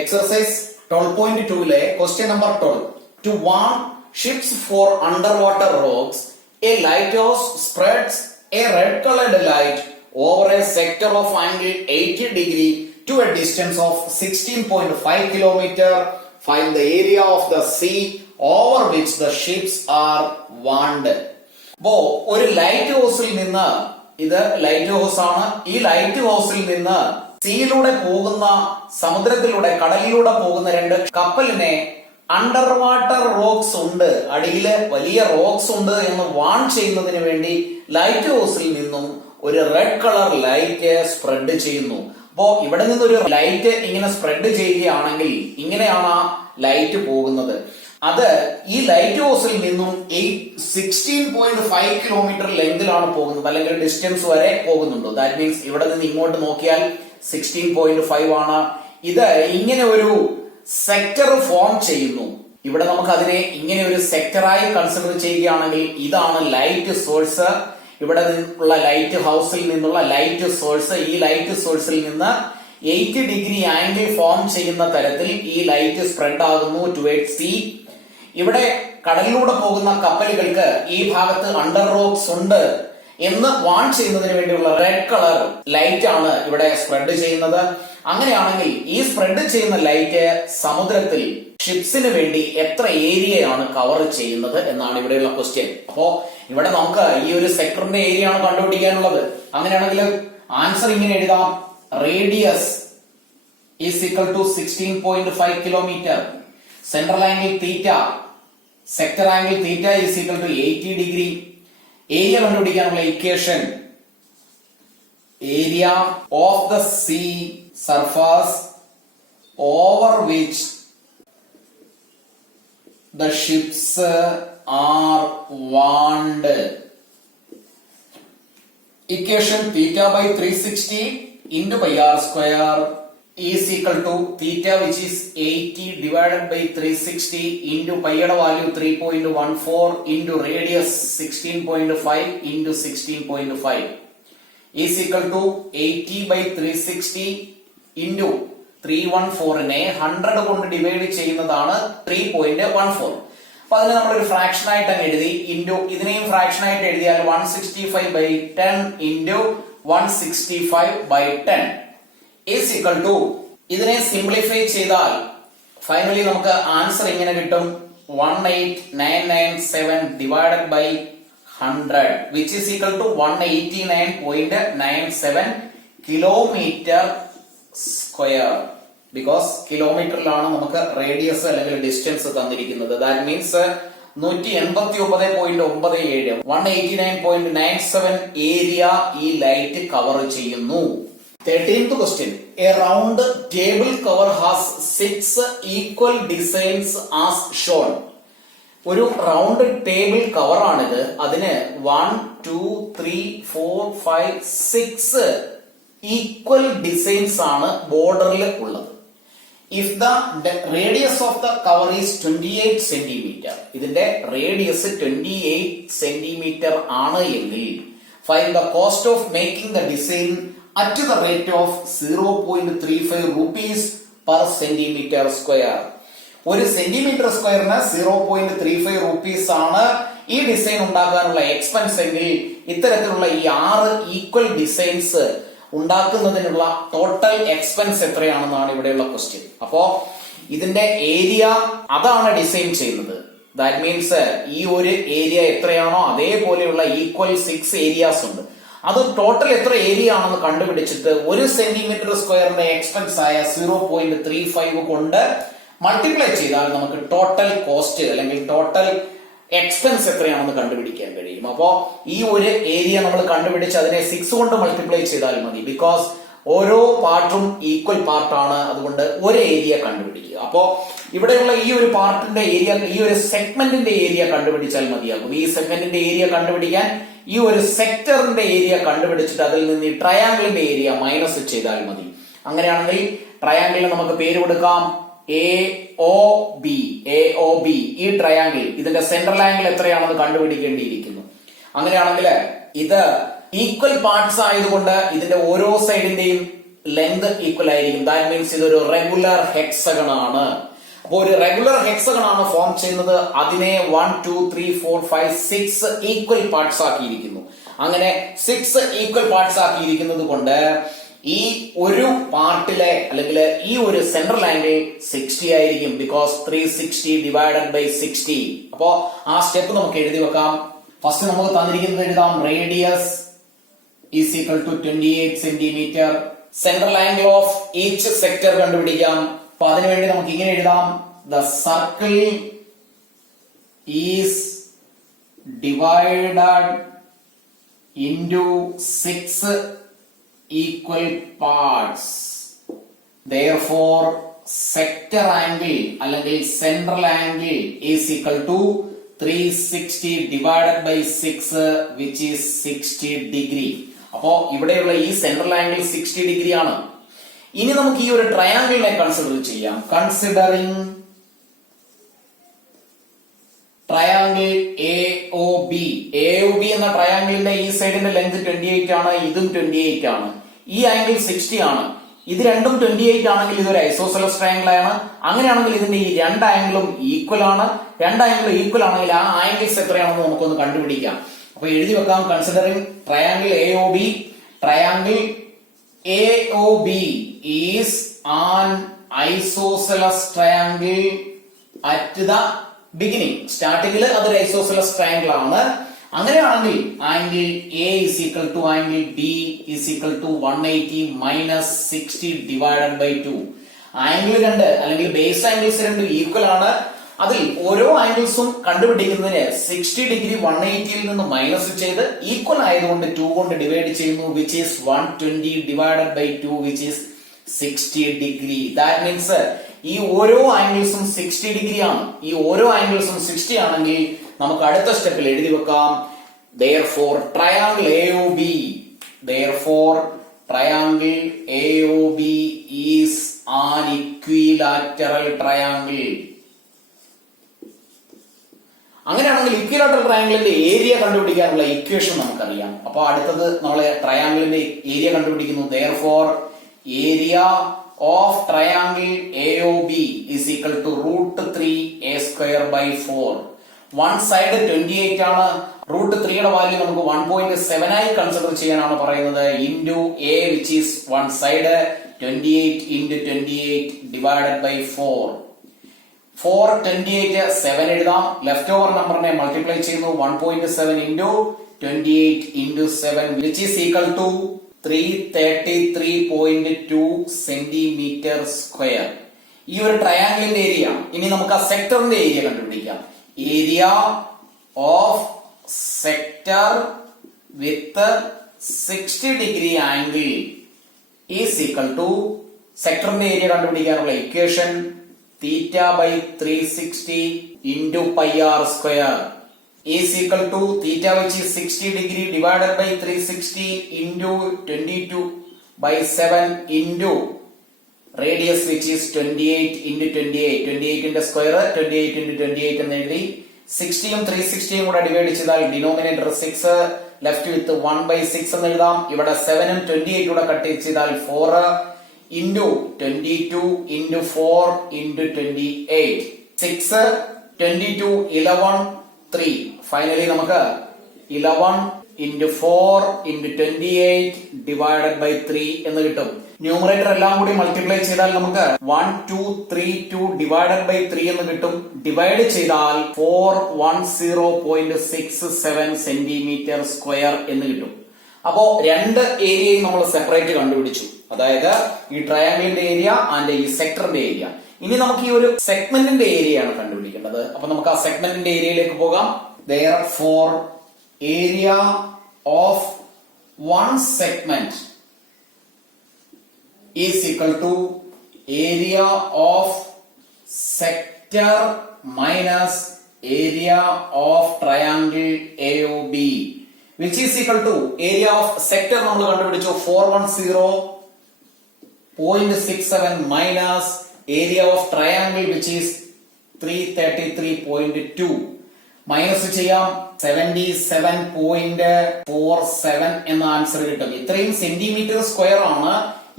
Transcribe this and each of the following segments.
Exercise 12.2 le question number 12. To warn ships for underwater rocks, a lighthouse spreads a red colored light over a sector of angle 80 degree to a distance of 16.5 kilometer. Find the area of the sea over which the ships are warned. അപ്പോ ഒരു light ഹൗസിൽ നിന്ന്, ഇത് light house ആണ്, ഈ light ഹൗസിൽ നിന്ന് സീയിലൂടെ പോകുന്ന, സമുദ്രത്തിലൂടെ കടലിലൂടെ പോകുന്ന രണ്ട് കപ്പലിനെ അണ്ടർ വാട്ടർ റോക്സ് ഉണ്ട്, അടിയില് വലിയ റോക്സ് ഉണ്ട് എന്ന് വാൺ ചെയ്യുന്നതിന് വേണ്ടി ലൈറ്റ് ഹൗസിൽ നിന്നും ഒരു റെഡ് കളർ ലൈറ്റ് സ്പ്രെഡ് ചെയ്യുന്നു. അപ്പോ ഇവിടെ നിന്നൊരു ലൈറ്റ് ഇങ്ങനെ സ്പ്രെഡ് ചെയ്യുകയാണെങ്കിൽ ഇങ്ങനെയാണ് ആ ലൈറ്റ് പോകുന്നത്. അത് ഈ ലൈറ്റ് ഹൗസിൽ നിന്നും 16.5 കിലോമീറ്റർ ലെങ്തിലാണ് പോകുന്നത്, അല്ലെങ്കിൽ ഡിസ്റ്റൻസ് വരെ പോകുന്നുണ്ട്. ദാറ്റ് മീൻസ് ഇവിടെ നിന്ന് ഇങ്ങോട്ട് നോക്കിയാൽ 16.5 ആണ്. ഇത് ഇങ്ങനെ ഒരു സെക്ടർ ഫോം ചെയ്യുന്നു. ഇവിടെ നമുക്ക് അതിനെ ഇങ്ങനെ ഒരു സെക്ടറായി കൺസിഡർ ചെയ്യുകയാണെങ്കിൽ ഇതാണ് ലൈറ്റ് സോഴ്സ്. ഇവിടെ നിന്നുള്ള ലൈറ്റ് ഹൗസിൽ നിന്നുള്ള ലൈറ്റ് സോഴ്സ്. ഈ ലൈറ്റ് സോഴ്സിൽ നിന്ന് 80 ഡിഗ്രി ആംഗിൾ ഫോം ചെയ്യുന്ന തരത്തിൽ ഈ ലൈറ്റ് സ്പ്രെഡ് ആകുന്നു ടുവേർഡ് സീ. ഇവിടെ കടലിലൂടെ പോകുന്ന കപ്പലുകൾക്ക് ഈ ഭാഗത്ത് അണ്ടർ റോക്സ് ഉണ്ട് എന്ന് വാൺ ചെയ്യുന്നതിന് വേണ്ടിയുള്ള റെഡ് കളർ ലൈറ്റ് ആണ് ഇവിടെ സ്പ്രെഡ് ചെയ്യുന്നത്. അങ്ങനെയാണെങ്കിൽ ഈ സ്പ്രെഡ് ചെയ്യുന്ന ലൈറ്റ് സമുദ്രത്തിൽ ഷിപ്സിന് വേണ്ടി എത്ര ഏരിയയാണ് കവർ ചെയ്യുന്നത് എന്നാണ് ഇവിടെയുള്ള ക്വസ്റ്റ്യൻ. അപ്പോ ഇവിടെ നമുക്ക് ഈ ഒരു സെക്ടറിന്റെ ഏരിയ ആണ് കണ്ടുപിടിക്കാനുള്ളത്. അങ്ങനെയാണെങ്കിൽ ആൻസർ ഇങ്ങനെ എഴുതാം: radius is equal to 16.5 kilometre. Central angle theta, sector angle theta is equal to 80 degree. Area കണ്ടുപിടിക്കാനുള്ള equation: area of the sea surface over which the ships are warned. Equation theta by 360 into pi r square is equal to theta, which is 80 divided by 360 into pi യുടെ value 3.14 into radius 16.5 into 16.5 is equal to 80 by 360 into 314നെ 100 കൊണ്ട് divide ചെയ്യുന്നതാണ് 3.14. അപ്പൊ അതിനെ നമ്മളൊരു fraction ആയിട്ട് അങ്ങ് എഴുതി. Into ഇതിനെയും ഫ്രാക്ഷൻ ആയിട്ട് എഴുതിയാൽ 165/10 ഇൻറ്റു 165/10 ഈസ് ഈക്വൽ ടു, ഇതിനെ സിംപ്ലിഫൈ ചെയ്താൽ ഫൈനലി നമുക്ക് ആൻസർ ഇങ്ങനെ കിട്ടും: 18997 divided by 100 which is equal to 189.97 kilometre square. Because കിലോമീറ്ററിലാണ് നമുക്ക് റേഡിയസ് അല്ലെങ്കിൽ ഡിസ്റ്റൻസ് തന്നിരിക്കുന്നത്. ദാറ്റ് മീൻസ് 189.97 189.97 ഏരിയ ഈ ലൈറ്റ് കവർ ചെയ്യുന്നു. 13th question. A round table cover has 6 equal designs as shown. ഒരു റൗണ്ട് ടേബിൾ കവർ ആണിത്. അതിന് 1 2 3 4 5 6 ഈക്വൽ ഡിസൈൻസ് ആണ് ബോർഡറിൽ ഉള്ളത്. If the radius of the cover is 28 centimetre, ഇതിന്റെ റേഡിയസ് 28 സെന്റിമീറ്റർ ആണ് എങ്കിൽ find the cost of making the design at the rate of 0.35 rupees per centimetre square. ഒരു സെന്റിമീറ്റർ സ്ക്വയറിന് 0.35 rupees ആണ് ഈ ഡിസൈൻ ഉണ്ടാക്കാനുള്ള എക്സ്പെൻസ് എങ്കിൽ ഇത്തരത്തിലുള്ള ഈ 6 ഈക്വൽ ഡിസൈൻസ് ഉണ്ടാക്കുന്നതിനുള്ള ടോട്ടൽ എക്സ്പെൻസ് എത്രയാണെന്നാണ് ഇവിടെയുള്ള ക്വസ്റ്റ്യൻ. അപ്പോ ഇതിന്റെ ഏരിയ അതാണ് ഡിസൈൻ ചെയ്യുന്നത്. ദാറ്റ് മീൻസ് ഈ ഒരു ഏരിയ എത്രയാണോ അതേപോലെയുള്ള ഈക്വൽ 6 ഏരിയാസ് ഉണ്ട്. അത് ടോട്ടൽ എത്ര ഏരിയ ആണെന്ന് കണ്ടുപിടിച്ചിട്ട് ഒരു സെന്റിമീറ്റർ സ്ക്വയറിന്റെ എക്സ്പെൻസ് ആയ 0.35 കൊണ്ട് മൾട്ടിപ്ലൈ ചെയ്താൽ നമുക്ക് ടോട്ടൽ കോസ്റ്റ് അല്ലെങ്കിൽ ടോട്ടൽ എക്സ്പെൻസ് എത്രയാണെന്ന് കണ്ടുപിടിക്കാൻ കഴിയും. അപ്പോ ഈ ഒരു ഏരിയ നമ്മൾ കണ്ടുപിടിച്ച് അതിനെ 6 കൊണ്ട് മൾട്ടിപ്ലൈ ചെയ്താൽ മതി. ബിക്കോസ് ഓരോ പാർട്ടും ഈക്വൽ പാർട്ടാണ്, അതുകൊണ്ട് ഒരു ഏരിയ കണ്ടുപിടിക്കുക. അപ്പോ ഇവിടെയുള്ള ഈ ഒരു പാർട്ടിന്റെ ഏരിയ, ഈ ഒരു സെഗ്മെന്റിന്റെ ഏരിയ കണ്ടുപിടിച്ചാൽ മതിയാകും. ഈ സെഗ്മെന്റിന്റെ ഏരിയ കണ്ടുപിടിക്കാൻ ഈ ഒരു സെക്ടറിന്റെ ഏരിയ കണ്ടുപിടിച്ചിട്ട് അതിൽ നിന്ന് ഈ ട്രയാങ്കിളിന്റെ ഏരിയ മൈനസ് ചെയ്താൽ മതി. അങ്ങനെയാണെങ്കിൽ ട്രയാങ്കിളിന് നമുക്ക് പേര് കൊടുക്കാം AOB. ഈ ട്രയാങ്കിൾ, ഇതിന്റെ സെൻട്രൽ ആംഗിൾ എത്രയാണെന്ന് കണ്ടുപിടിക്കേണ്ടിയിരിക്കുന്നു. അങ്ങനെയാണെങ്കിൽ ഇത് ഈക്വൽ പാർട്സ് ആയതുകൊണ്ട് ഇതിന്റെ ഓരോ സൈഡിന്റെയും ലെങ്ത് ഈക്വൽ ആയിരിക്കും. ദാറ്റ് മീൻസ് ഇതൊരു റെഗുലർ ഹെക്സഗൺ ആണ്. അപ്പോൾ ഒരു റെഗുലർ ഹെക്സഗൺ ആണ് ഫോം ചെയ്യുന്നത്. അതിനെ 1 2 3 4 5 6 ഈക്വൽ പാർട്സ് ആക്കിയിരിക്കുന്നു. അങ്ങനെ 6 ഈക്വൽ പാർട്സ് ആക്കിയിരിക്കുന്നത് കൊണ്ട് ഈ ഒരു പാർട്ടിലെ അല്ലെങ്കിൽ ഈ ഒരു സെൻട്രൽ ആംഗിൾ 60 ആയിരിക്കും. Because 360 divided by 60. അപ്പോ ആ സ്റ്റെപ്പ് നമുക്ക് എഴുതി വെക്കാം. ഫസ്റ്റ് നമുക്ക് തന്നിരിക്കുന്നത് എഴുതാം. Radius is equal to 28 centimetre. Central angle of each sector കണ്ടുപിടിക്കാം. അപ്പൊ അതിനുവേണ്ടി നമുക്ക് ഇങ്ങനെ എഴുതാം. The circle is divided into 6 equal parts. Therefore, sector angle അല്ലെങ്കിൽ central angle is equal to 360 divided by 6 which is 60 degree. അപ്പോ ഇവിടെയുള്ള ഈ സെൻട്രൽ ആംഗിൾ 60 ഡിഗ്രി ആണ്. ഇനി നമുക്ക് ഈ ഒരു ട്രയാംഗിളിനെ കൺസിഡർ ചെയ്യാം. Considering triangle AOB. AOB എന്ന ട്രയാംഗിളിന്റെ ഈ സൈഡിന്റെ ലെങ്ത് 28 ആണ്, ഇതും 28 ആണ്. ഈ ആംഗിൾ 60 ആണ്. ഇത് രണ്ടും 28 ആണെങ്കിൽ ഇതൊരു ഐസോസെലസ് ട്രയാംഗിൾ ആണ്. അങ്ങനെയാണെങ്കിൽ ഇതിന്റെ ഈ രണ്ട് ആംഗിളും ഈക്വൽ ആണ്. രണ്ട് ആംഗിളും ഈക്വൽ ആണെങ്കിൽ ആ ആംഗിൾസ് എത്രയാണെന്ന് നമുക്കൊന്ന് കണ്ടുപിടിക്കാം. അപ്പൊ എഴുതി വെക്കാം. Considering triangle AOB. Triangle AOB is an isosceles triangle at the beginning. സ്റ്റാർട്ടിങ്ങിൽ അതൊരു ഐസോസെലസ് ട്രയാംഗിൾ ആണ്. അങ്ങനെയാണെങ്കിൽ angle A is equal to angle B is equal to 180 minus 60 divided by 2. Angle രണ്ട് അല്ലെങ്കിൽ ബേസ് ആംഗിൾസ് രണ്ടും ഈക്വൽ ആണ്. അതിൽ ഓരോ ആംഗിൾസും കണ്ടുപിടിക്കുന്നതിന് 60 ഡിഗ്രി 180യിൽ നിന്ന് മൈനസ് ചെയ്ത് ഈക്വൽ ആയതുകൊണ്ട് 2 കൊണ്ട് ഡിവൈഡ് ചെയ്യുന്നു. Which is 120 divided by 2 which is 60 degree. That means ഈ ഓരോ ആംഗിൾസും 60 ഡിഗ്രി ആണ്. ഈ ഓരോ ആംഗിൾസും 60 ആണെങ്കിൽ നമുക്ക് അടുത്ത സ്റ്റെപ്പിൽ എഴുതി വെക്കാം. Therefore triangle AOB is an equilateral triangle. അങ്ങനെയാണെങ്കിൽ ഇക്വിലാറ്ററൽ ട്രയാംഗിളിന്റെ ഏരിയ കണ്ടുപിടിക്കാനുള്ള ഇക്വേഷൻ നമുക്കറിയാം. അപ്പൊ അടുത്തത് നമ്മൾ ട്രയാംഗിളിന്റെ ഏരിയ കണ്ടുപിടിക്കുന്നു. Therefore area of triangle AOB is equal to √3 a square by 4. One side 28 ആണ്. √3യുടെ വാല്യൂ നമുക്ക് 1.7 ആയി കൺസിഡർ ചെയ്യാനാണ് പറയുന്നത്. Into A which is one side 28 into 28 divided by 4. 4 28 7 എഴുതാം. ലെഫ്റ്റ് ഓവർ നമ്പറിനെ മൾട്ടിപ്ലൈ ചെയ്യുന്നു. 1.7 into 28 into 7 which is equal to 333.2 centimetre square. ഈ ഒരു ട്രയാംഗിളിന്റെ ഏരിയ. ഇനി നമുക്ക് ആ സെക്ടറിന്റെ ഏരിയ കണ്ടുപിടിക്കാം. Area of sector with 60 degree angle is equal to സെക്ടറിന്റെ ഏരിയ കണ്ടുപിടിക്കാനുള്ള equation θ/360 into pi r square is equal to theta which is 60 degree divided by 360 into 22/7 into radius which is 28 into 28. 28 ന്റെ square 28 into 28 എന്ന് എഴുതി. 60യും 360യും കൂടെ divide ചെയ്താൽ denominator 6 left വിത്ത് 1/6 എന്ന് എഴുതാം. ഇവിടെ 7ഉം 28 കൂടെ കട്ട് ചെയ്താൽ 4 into 22 into 4 into 28. 6 22 11 3. ഫൈനലി നമുക്ക് 11 into 4 into 28 divided by 3 എന്ന് കിട്ടും. ന്യൂമറേറ്റർ എല്ലാം കൂടി മൾട്ടിപ്ലൈ ചെയ്താൽ നമുക്ക് 1232 divided by 3 എന്ന് കിട്ടും. ഡിവൈഡ് ചെയ്താൽ 410.67 സെന്റിമീറ്റർ സ്ക്വയർ എന്ന് കിട്ടും. അപ്പോ രണ്ട് ഏരിയയും നമ്മൾ സെപ്പറേറ്റ് കണ്ടുപിടിച്ചു. അതായത് ഈ ട്രയാംഗിളിന്റെ ഏരിയ ആൻഡ് ഈ സെക്ടറിന്റെ ഏരിയ. ഇനി നമുക്ക് ഈ ഒരു സെഗ്മെന്റിന്റെ ഏരിയ ആണ് കണ്ടുപിടിക്കേണ്ടത്. അപ്പൊ നമുക്ക് ആ സെഗ്മെന്റിന്റെ ഏരിയയിലേക്ക് പോകാം. Therefore area of one segment is equal to area of sector minus area of triangle AOB which is equal to area of sector നമ്മൾ കണ്ടുപിടിച്ചു 410.67 minus area of triangle which is 333.2. Minus ചെയ്യാം. 77.47 എന്ന ആൻസർ കിട്ടും. ഇത്രയും centimetre square ആണ്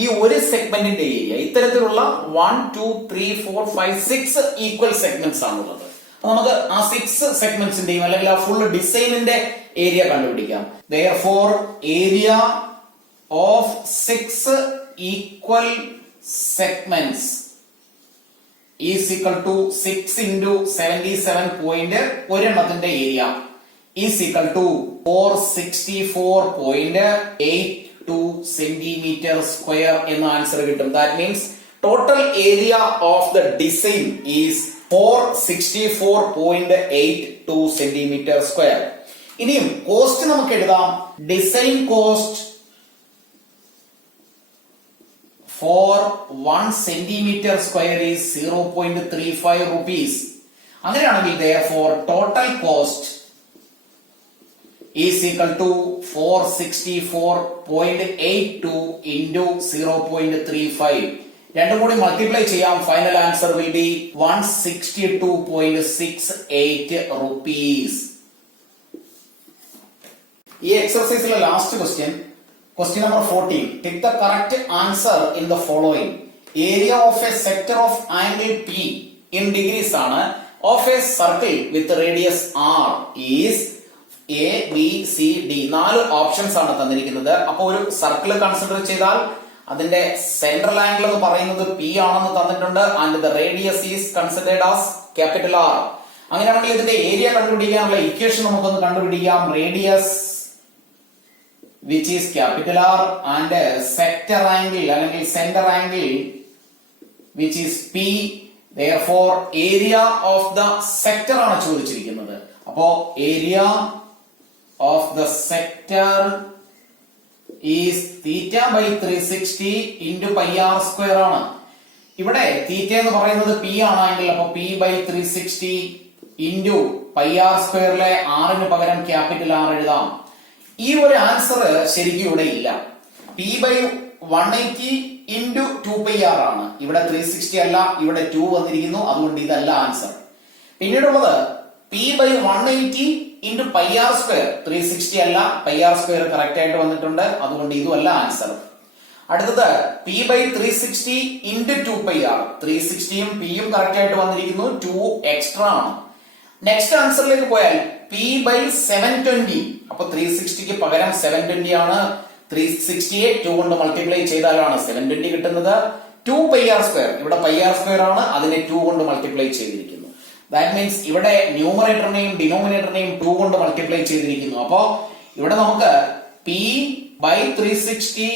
ഈ ഒരു സെഗ്മെന്റിന്റെ area. ഇത്തരത്തിലുള്ള 1 2 3 4 5 6 ഈക്വൽ സെഗ്മെന്റ്സ് ആണുള്ളത്. നമുക്ക് ആ 6 സെഗ്മെന്റ്സിന്റെയും അല്ലെങ്കിൽ ആ ഫുൾ ഡിസൈനിന്റെ ഏരിയ കണ്ടുപിടിക്കാം. Therefore, area of 6 equal segments is equal to 6 into 77 point ഒരെണ്ണത്തിന്റെ ഏരിയ is equal to 464.82 centimeter square എന്ന ആൻസർ കിട്ടും. That means total area of the design is 464.82 centimeter square. ഇനിയും കോസ്റ്റ് നമുക്ക് എഴുതാം. Design cost for 1 centimeter square is 0.35 rupees. അങ്ങനെയാണെങ്കിൽ therefore total cost is equal to 464.82 into 0.35. രണ്ടും കൂടി multiply ചെയ്യാം. Final answer will be 162.68 rupees. ഈ എക്സർസൈസിലെ last question, question number 14. Pick the correct answer in the following. Area of a sector of angle P in degrees ആണ് of a circle with radius R is A, B, C, D. 4 options ആണ് തന്നിരിക്കുന്നത്. അപ്പോൾ ഒരു circle consider ചെയ്താൽ അതിന്റെ central angle എന്ന് പറയുന്നത് P ആണെന്ന് തന്നിട്ടുണ്ട്. And the radius is considered as capital R. അങ്ങനെയാണെങ്കിൽ ഇതിന്റെ ഏരിയ കണ്ടുപിടിക്കാനുള്ള ഇക്വേഷൻ നമുക്കൊന്ന് കണ്ടുപിടിക്കാം. Radius which is capital R and sector angle അല്ലെങ്കിൽ center angle which is P. Therefore area of the sector ആണ് ചോദിച്ചിരിക്കുന്നത്. അപ്പോ area of the sector is theta by 360 into pi r square ആണ്. ഇവിടെ തീറ്റ എന്ന് പറയുന്നത് P ആണെങ്കിൽ അപ്പൊ P by 360 into pi r സ്ക്വയറിലെ R ന് പകരം ക്യാപിറ്റൽ R എഴുതാം. ഈ ഒരു ആൻസർ ശരിക്കും ഇവിടെ ഇല്ല. P by 180 into 2 pi r ആണ്. ഇവിടെ 360 അല്ല, ഇവിടെ 2 വന്നിരിക്കുന്നു. അതുകൊണ്ട് ഇതല്ല ആൻസർ. പിന്നീടുള്ളത് P by 180 into pi r സ്ക്വയർ. 360 അല്ല, pi r സ്ക്വയർ കറക്റ്റ് ആയിട്ട് വന്നിട്ടുണ്ട്. അതുകൊണ്ട് ഇതുമല്ല ആൻസർ. അടുത്തത് P by 360 into 2 pi r. 360യും P യും കറക്റ്റ് ആയിട്ട് വന്നിരിക്കുന്നു. 2 എക്സ്ട്രാ ആണ്. നെക്സ്റ്റ് ആൻസറിലേക്ക് പോയാൽ P by 720. അപ്പൊ 360ക്ക് പകരം 720 ആണ്. 360യെ 2 കൊണ്ട് മൾട്ടിപ്ലൈ ചെയ്താലാണ് 720 കിട്ടുന്നത്. 2 pi r സ്ക്വയർ. ഇവിടെ pi r സ്ക്വയർ ആണ്, അതിനെ 2 കൊണ്ട് മൾട്ടിപ്ലൈ ചെയ്തിരിക്കുന്നു. ദാറ്റ് മീൻസ് ഇവിടെ ന്യൂമറേറ്ററിനെയും ഡിനോമിനേറ്ററിനെയും 2 കൊണ്ട് മൾട്ടിപ്ലൈ ചെയ്തിരിക്കുന്നു. അപ്പോ ഇവിടെ നമുക്ക് P by 360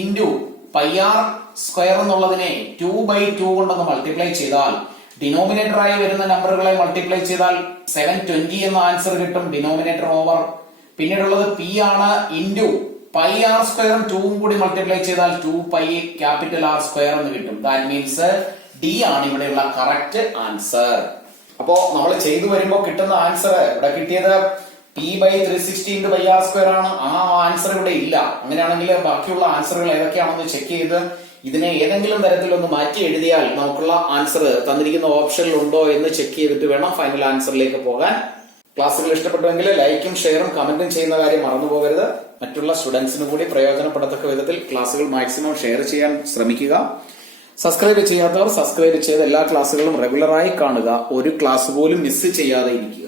into pi r square എന്നുള്ളതിനെ 2 by 2 കൊണ്ടൊന്ന് മൾട്ടിപ്ലൈ ചെയ്താൽ ഡിനോമിനേറ്റർ ആയി വരുന്ന നമ്പറുകളെ മൾട്ടിപ്ലൈ ചെയ്താൽ 720 എന്ന ആൻസർ കിട്ടും. Denominator over. പിന്നീടുള്ളത് P ആണ് ഇൻറ്റു പൈ ആർ സ്ക്വയറും 2 കൂടി മൾട്ടിപ്ലൈ ചെയ്താൽ 2 പൈ ക്യാപിറ്റൽ ആർ സ്ക്വയർ എന്ന് കിട്ടും. ദാറ്റ് മീൻസ് ഡി ആണ് ഇവിടെയുള്ള കറക്റ്റ് ആൻസർ. അപ്പോ നമ്മൾ ചെയ്തു വരുമ്പോൾ കിട്ടുന്ന ആൻസർ ഇവിടെ കിട്ടിയത് P by 360 into pi r square ആണ്. ആ ആൻസർ ഇവിടെ ഇല്ല. അങ്ങനെയാണെങ്കിൽ ബാക്കിയുള്ള ആൻസറുകൾ ഏതൊക്കെയാണെന്ന് ചെക്ക് ചെയ്ത് ഇതിനെ ഏതെങ്കിലും തരത്തിലൊന്ന് മാറ്റി എഴുതിയാൽ നമുക്കുള്ള ആൻസർ തന്നിരിക്കുന്ന ഓപ്ഷനിൽ ഉണ്ടോ എന്ന് ചെക്ക് ചെയ്തിട്ട് വേണം ഫൈനൽ ആൻസറിലേക്ക് പോകാൻ. ക്ലാസ്സുകൾ ഇഷ്ടപ്പെട്ടുവെങ്കിൽ ലൈക്കും ഷെയറും കമന്റും ചെയ്യുന്ന കാര്യം മറന്നു പോകരുത്. മറ്റുള്ള സ്റ്റുഡൻസിന് കൂടി പ്രയോജനപ്പെടത്തക്ക വിധത്തിൽ ക്ലാസ്സുകൾ മാക്സിമം ഷെയർ ചെയ്യാൻ ശ്രമിക്കുക. സബ്സ്ക്രൈബ് ചെയ്യാത്തവർ സബ്സ്ക്രൈബ് ചെയ്ത് എല്ലാ ക്ലാസ്സുകളും റെഗുലറായി കാണുക. ഒരു ക്ലാസ് പോലും മിസ് ചെയ്യാതെ ഇരിക്കുക.